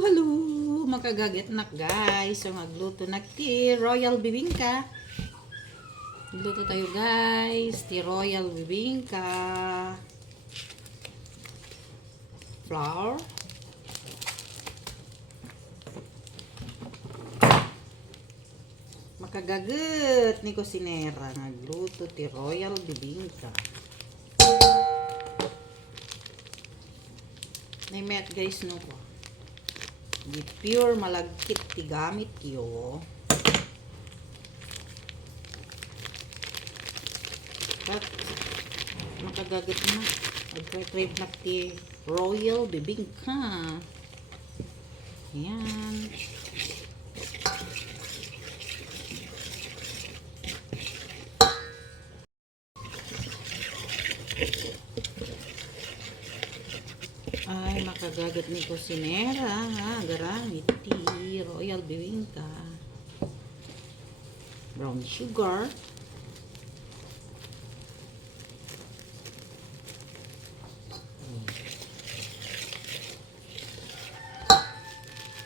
hello! Makagagatnak guys. So magluto na ti Royal Bibingka. Magluto tayo guys. Ti Royal Bibingka. Flour. Makagagat ni Kusinera. Nagluto ti Royal Bibingka. Naimet guys no ko. Di pure malagkit ti gamit yo. Kat makagagat na. Nagka-crave na ti Royal Bibingka. Yan. Ay, makagagat ni Kusinera, ha? Garamit ti Royal Bibingka. Brown sugar.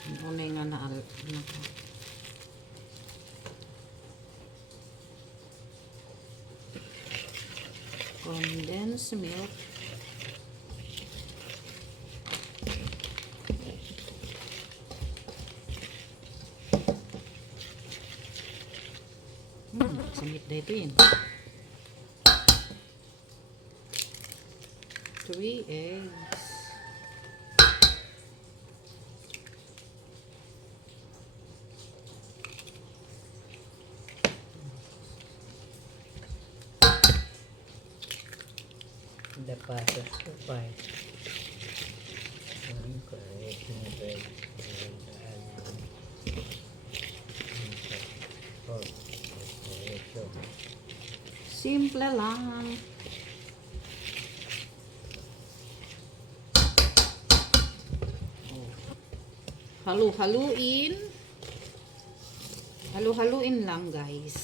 Ano na nga na naka. Condensed milk. Hmm, samit na ito yun. Three eggs. The process to fight. Incorrect in the bread. Simple lang. Halu-haluin. Halu-haluin lang, guys.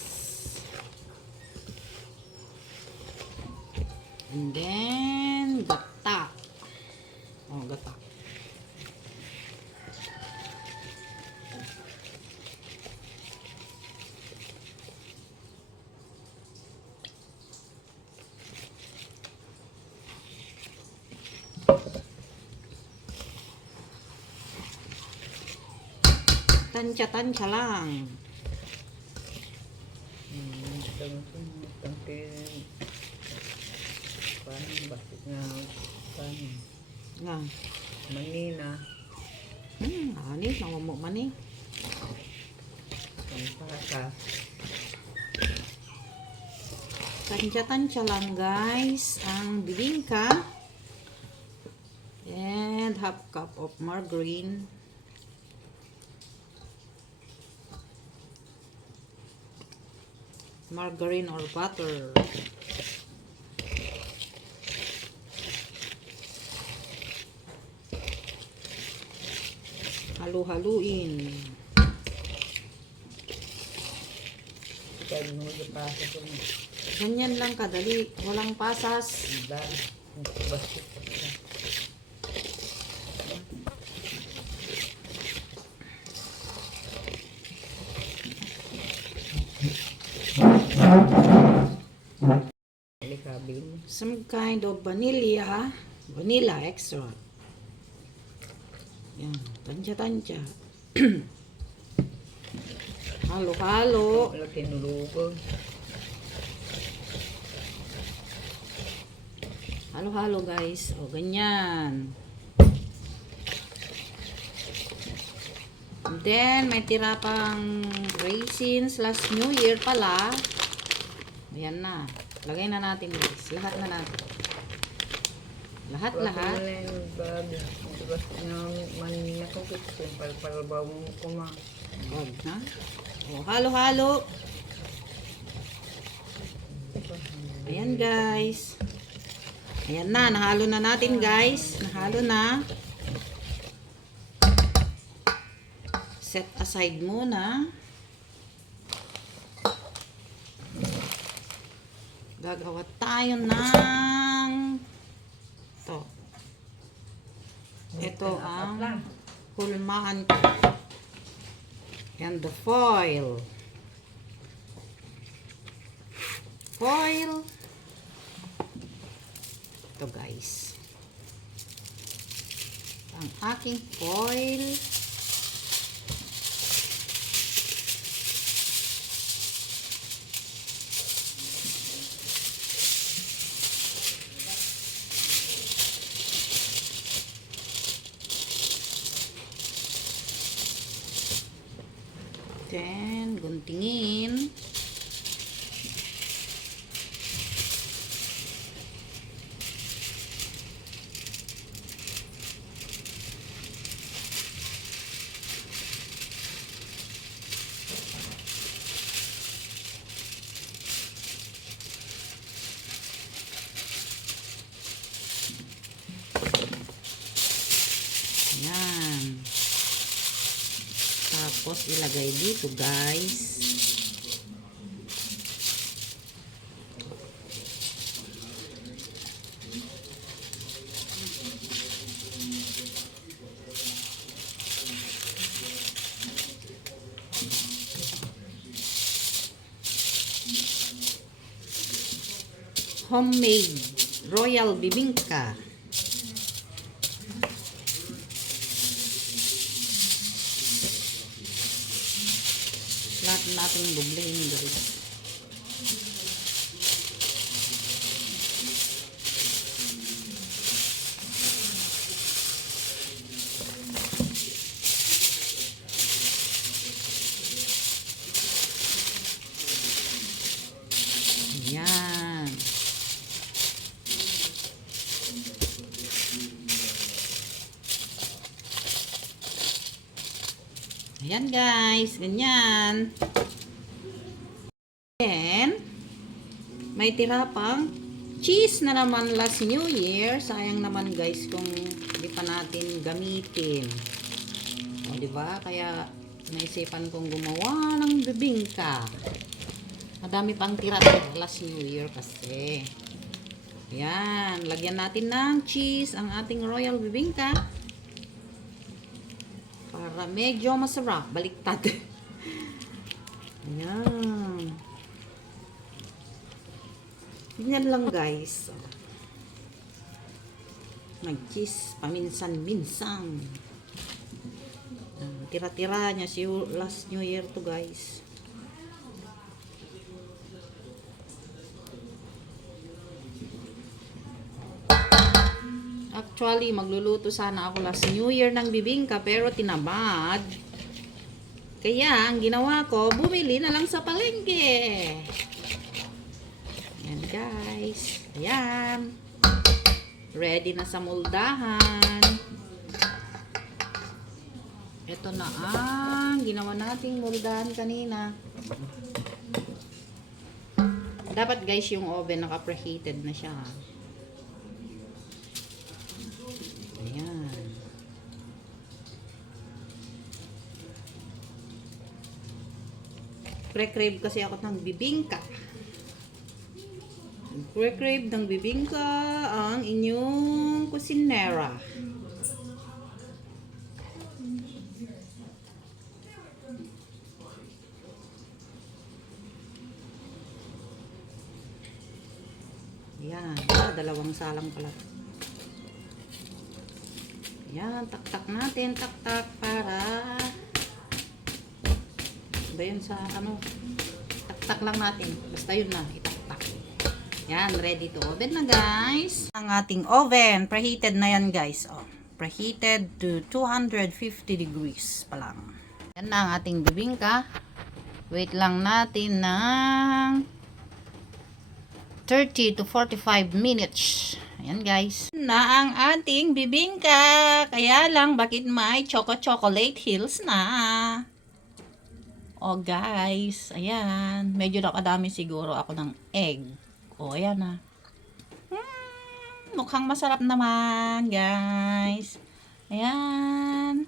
And then, Tansya-tansya lang. Nga. Manina, Hmm, ani, namamo man eh. ang patas, Tansya-tansya lang guys ang bibingka. And half cup of margarine. Margarine or butter. Halu-haluin. Ganyan lang kadali. Walang pasas. Diba? Basket ko siya. Alikabing. Some kind of vanilla, vanilla extract. Yan, tansya-tansya. Halo-halo. Wala tinulugog. Halo-halo guys. O, ganyan. And then, may tira pang raisins last New Year pala. Ayan na. Lagay na natin guys. Lahat na natin. Lahat, lahat. Wala yung babi. Diba, manina ko gusto. Palpalbaw mo kuma. Wag na. O, halo-halo. Ayan guys. Ayan na, nahalo na natin guys. Nahalo na. Set aside muna. Gagawa tayo ng to. Ito ang hulmahan ko. And the foil. Foil. Ito guys. Ang aking foil. Then, guntingin. Yan. Ilagay dito, guys. Homemade Royal Bibingka. Lahat natin bublehin Ayan guys, ganyan. Then, may tira pang cheese na naman last New Year. Sayang naman guys kung hindi pa natin gamitin. O, di ba? Kaya naisipan kong gumawa ng bibingka. Madami pang tira last New Year kasi. Yan, lagyan natin ng cheese ang ating royal bibingka. Para medyo masarap. Baliktad. Ayan. Ganyan lang guys. Nag-cheese paminsan-minsan. Tira-tira niya si last New Year to guys. Actually, magluluto sana ako last New Year ng bibingka pero tinamad. Kaya, ang ginawa ko, bumili na lang sa palengke. Ayan guys. Ayan. Ready na sa muldahan. Ito na ang ginawa nating muldahan kanina. Dapat guys yung oven naka-preheated na siya. Ayan. Pre-crave kasi ako ng bibingka. Pre-crave ng bibingka ang inyong kusinera. Yan. Ah, dalawang salang pala. Yan, tak-tak natin, tak-tak para ba yun sa ano tak-tak lang natin. Basta yun na itak-tak. Yan ready to oven na guys. Ang ating oven preheated na yan guys. Oh, preheated to 250 degrees pa lang. Yan na ang ating bibingka. Wait lang natin ng 30 to 45 minutes. Ayan guys. Na ang ating bibingka. Kaya lang, bakit may choco chocolate hills na? Oh guys, ayan. Medyo nakadami siguro ako ng egg. Oh, ayan na. Hmm, mukhang masarap naman, guys. Ayan.